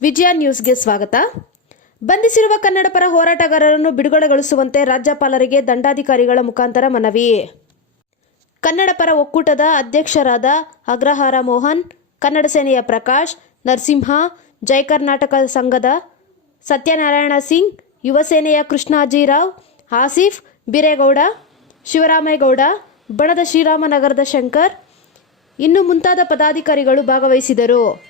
ವಿಜಯ ನ್ಯೂಸ್ಗೆ ಸ್ವಾಗತ. ಬಂಧಿಸಿರುವ ಕನ್ನಡ ಪರ ಹೋರಾಟಗಾರರನ್ನು ಬಿಡುಗಡೆಗೊಳಿಸುವಂತೆ ರಾಜ್ಯಪಾಲರಿಗೆ ದಂಡಾಧಿಕಾರಿಗಳ ಮುಖಾಂತರ ಮನವಿ. ಕನ್ನಡ ಪರ ಒಕ್ಕೂಟದ ಅಧ್ಯಕ್ಷರಾದ ಅಗ್ರಹಾರ ಮೋಹನ್, ಕನ್ನಡ ಸೇನೆಯ ಪ್ರಕಾಶ್, ನರಸಿಂಹ, ಜೈ ಕರ್ನಾಟಕ ಸಂಘದ ಸತ್ಯನಾರಾಯಣ ಸಿಂಗ್, ಯುವ ಸೇನೆಯ ಕೃಷ್ಣಾಜಿರಾವ್, ಆಸಿಫ್, ಬಿರೇಗೌಡ, ಶಿವರಾಮೇಗೌಡ, ಬಣದ ಶ್ರೀರಾಮನಗರದ ಶಂಕರ್ ಇನ್ನು ಮುಂತಾದ ಪದಾಧಿಕಾರಿಗಳು ಭಾಗವಹಿಸಿದರು.